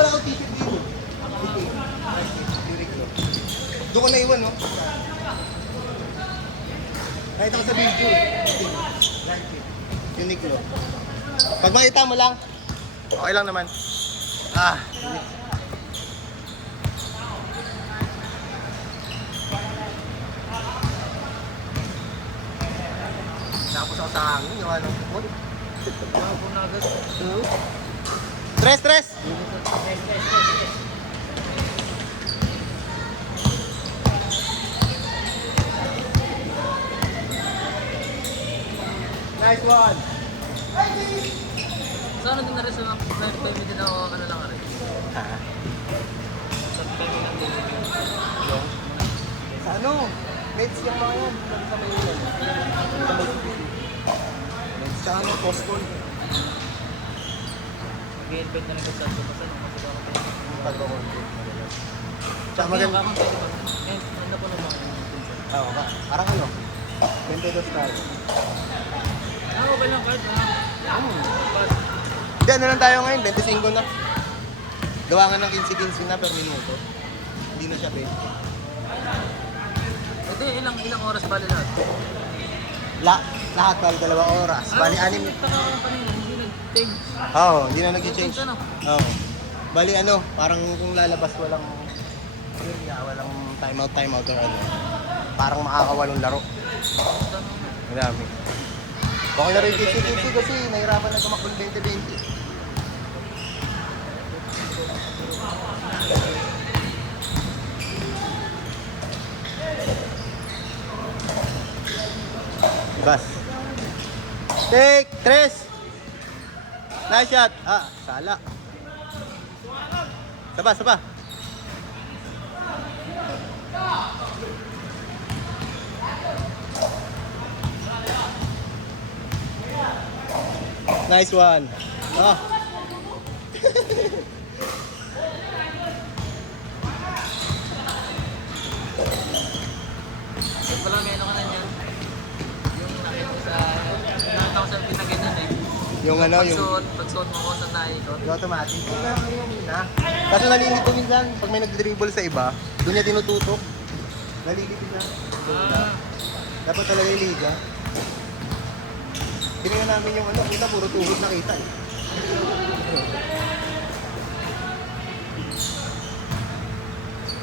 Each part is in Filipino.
pala ako ticket dito. Doon ko naiwan, no? Nakita ko sa video. Unique, no? Pag makita mo lang, okay lang naman. Tapos ako sa hangin, yung ano, football. Tres! Nice one! Sana din na rin sa mga payment din ako, ano lang rin. Sa payment lang din. Sa ano? Meds yung mga yan. Sa Maynila. Meds sa ano? Postcall. Mag-i-invite na rin ko sa Santo Pasan. Pag-content. Tsaka maganda. Ano po naman? Oo ba? Parang ano? 22 tayo. Okay lang kahit Hindi, ano lang tayo ngayon? 25 na. Gawa nga ng 15-15 na per minuto. Hindi na siya 20. Hindi, ilang oras bali lahat? Lahat pala 2 oras. Bali, 6. Nagtaka ko kanina, hindi nag-change. Oo, hindi na nag-change. Ano? Oo. Bali, ano, parang kung lalabas walang timeout or ano. Parang makakawalong laro. Marami. Okay na rin kitsi kasi nahirapan na tumakbol 2020. Bas. Take 3. Nice shot. Sala. Saba. Nice one. Wala may ano ka na niyan. Yung nakita ko sa pinagainan eh. Yung ano, yung Pagsuot mo ko sa naikot. yung automatic. Yun na. Kaso nalilito minsan, pag may nag-dribble sa iba, doon niya tinututok. Nalilito na. Dapat talaga yung liga. Tinignan namin yung ano, kita puro tuhod nakita eh.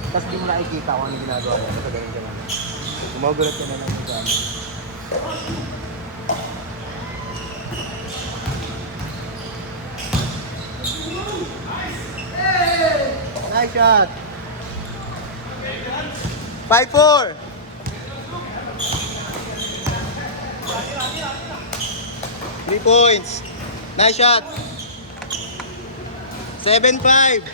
Tapos di mo nakikita kung ano ginagawa mo. Basta ganun ka lang. Gumagulat ka na lang yung gamit. Nice shot! 5-4! Three points. Nice shot. 7-5.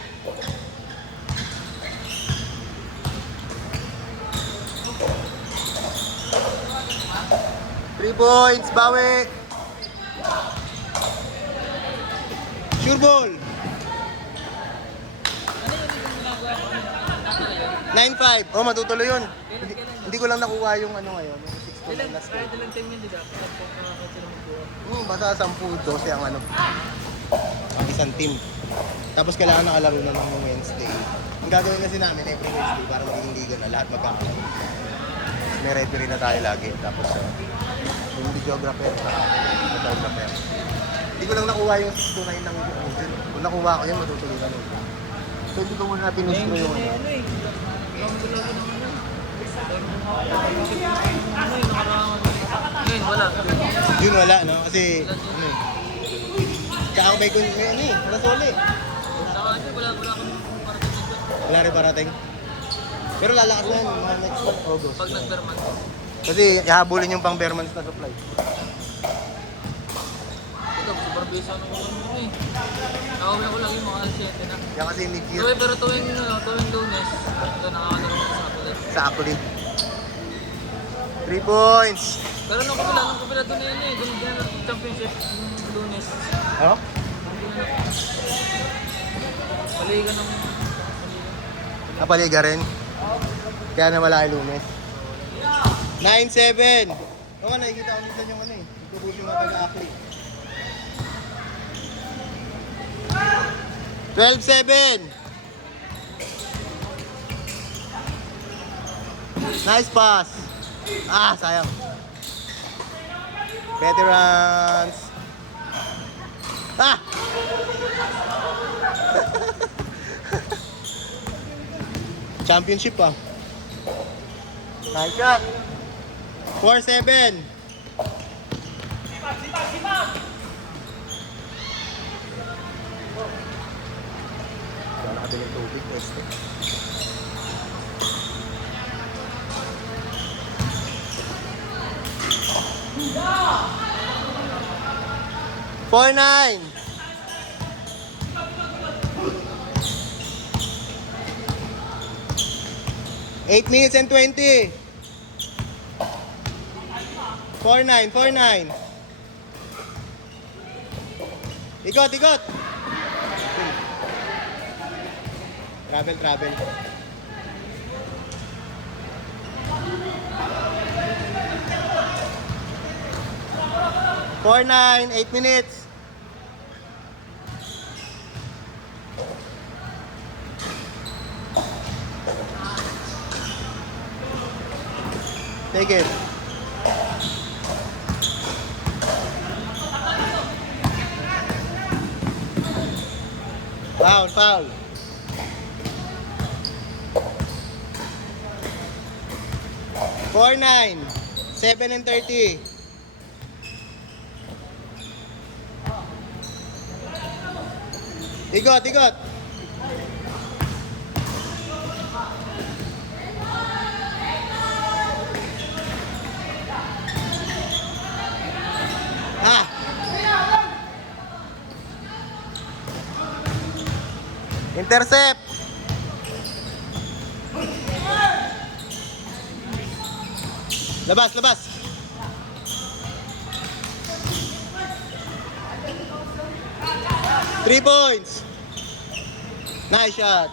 Three points. Bawi. Sure ball. 9-5. Oh, matutuloy yun. Hindi ko lang nakuha yung ano ngayon. Yung 6 Ilang last kahit ilang time yun, di ba? Kapag sila magbuha. basta 10-12 ang ano. Ang isang team. Tapos kailangan nakalaro na ng Wednesday. Ang gagawin kasi namin every Wednesday para maging liga na lahat magkakalaro. May referee na tayo lagi. Tapos yung videographer, photographer. Hindi ko lang nakuha yung 6-9 ng June. Kung nakuha ko yun, matutuloy na nun. So hindi ko muna pinustro yung ano. Ngayon, wala. June wala, no? Kasi ano eh. Kaakabay ko yung ano eh. Alas wala eh. Saka wala kami parating dito. Wala rin parating. Pero lalakas na yun, mga next month, August. Pag nag-Berman. Kasi ihabulin yung pang Bearmans na supply. Ito, supervision ako ano eh. Nakawin ko lang yung mga asyente na. Yan kasi mid-year Pero tuwing Lunes, ito nakakalaro ko sa ulit. sa Akulid. 3 points! Pero nung kapila doon na yun eh. Doon na championship yung Lunes. Ano? Paligan ng... Napaliga rin. Kaya nawala yung Lunes. 9-7! Oo nga, nakikita ko minsan yung ano eh. Itubusin nga taga-Akli. 12-7. Nice pass. Ah, sayang. Veterans. Ah! Championship ah. Nice shot. 4-7. Wala nakabili ng tubig. Este. Four nine. Eight minutes and 20. 4-9, 4-9. Ikot, ikot. Travel, travel. Four nine, 8 minutes. Take it. Foul, foul. Four nine, 7 and 30. Ikot, ikot. Ah. Intercept. Labas, labas. Three points. Nice shot.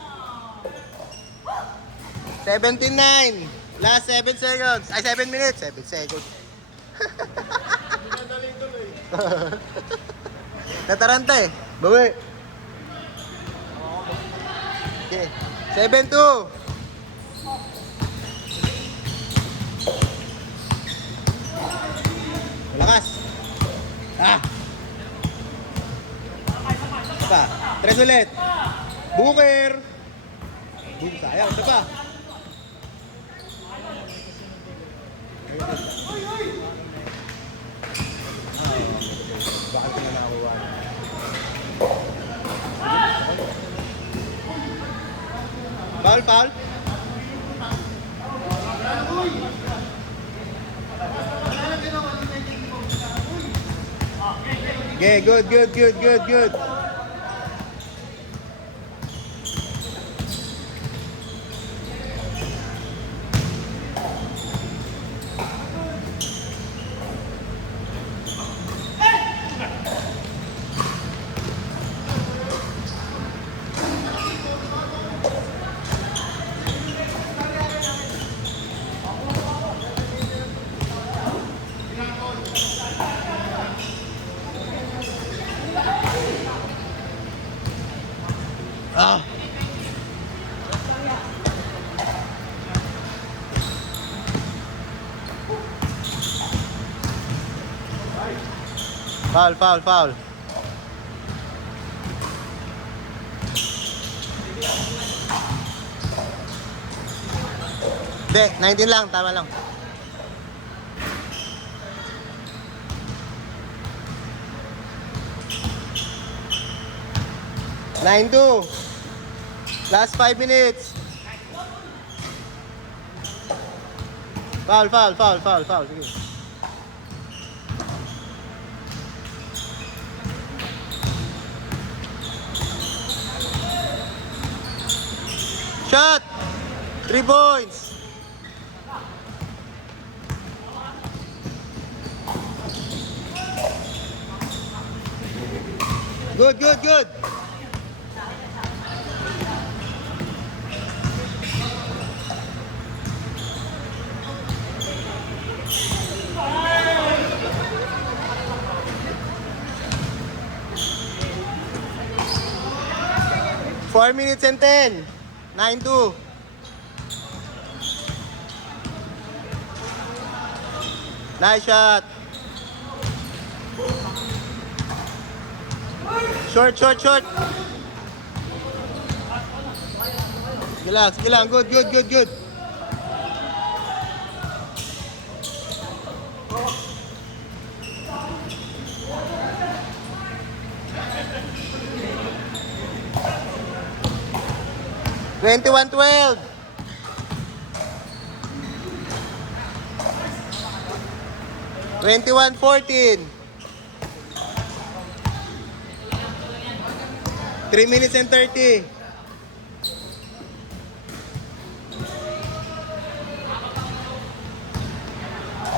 17-9. Last 7 seconds. Ay, 7 minutes. 7 seconds. Nataranta eh. Bawi. Okay. 7-2. Malakas. Ah. Pa. Tres ulit. Booker. Sayang. Ito pa. Bakit na nakuha? Foul, foul. Okay, good, good, good, good, good. Ah. Foul, foul, foul. Hindi, 19 lang, tama lang. Line 2. Last 5 minutes. Foul, foul, foul, foul, foul. Sige. Shot! 3 points. Good, good, good. 4 minutes and 10. 9-2. Nice shot. Short, short, short. Sige lang, sige lang. Good, good, good, good. Twenty-one, 12. Twenty-one, 14. 3 minutes and 30.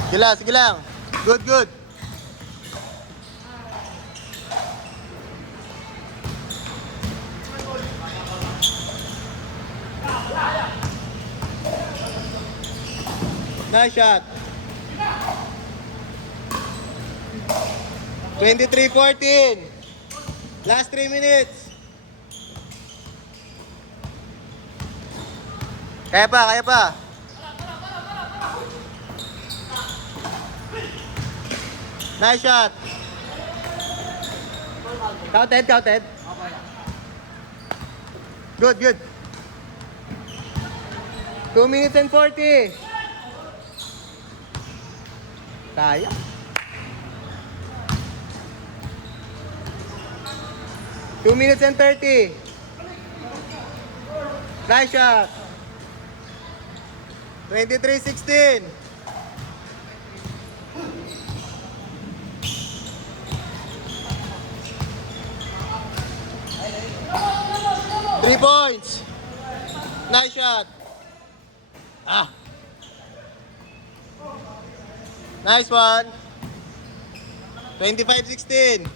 Sige lang, sige lang. Good, good. Nice shot. 23-14. Last 3 minutes. Kaya pa, kaya pa. Nice shot. Counted, counted. Good, good. 2 minutes and 40. Sayang. Two minutes and 30. Nice shot. 23-16. Three points. Nice shot. Ah. Nice one. 25-16.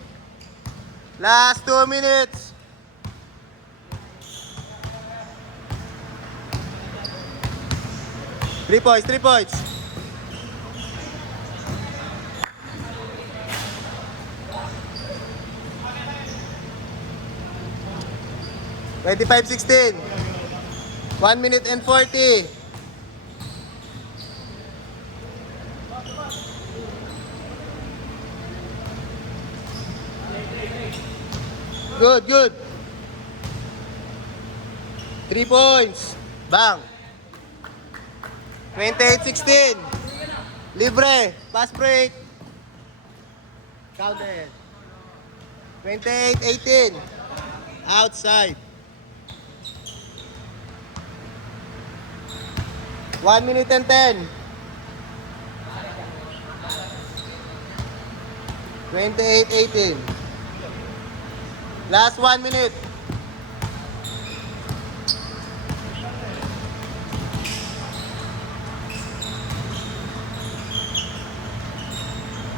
Last 2 minutes. Three points, 3 points. (25-16). 1 minute and 40. Good, good. 3 points. Bang. 28-16. Libre. Pass break. Counted. 28-18. Outside. 1 minute and 10. 28-18. Last 1 minute.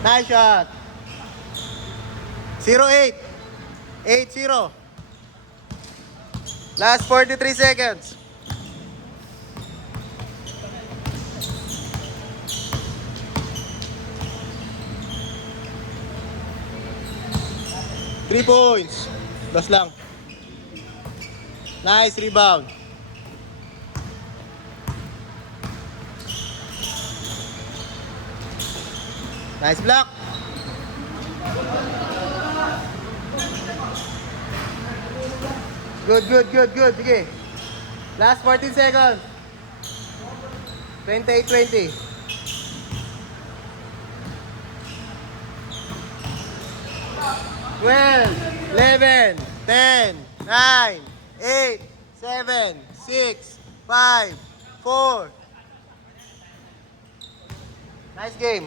Nice shot. 0-8. 8-0. Last 43 seconds. Three points. Das lang. Nice rebound. Nice block. Good, good, good, good. Sige. Last 14 seconds. 28-20. 12, 11, 10, 9, 8, 7, 6, 5, 4. Nice game.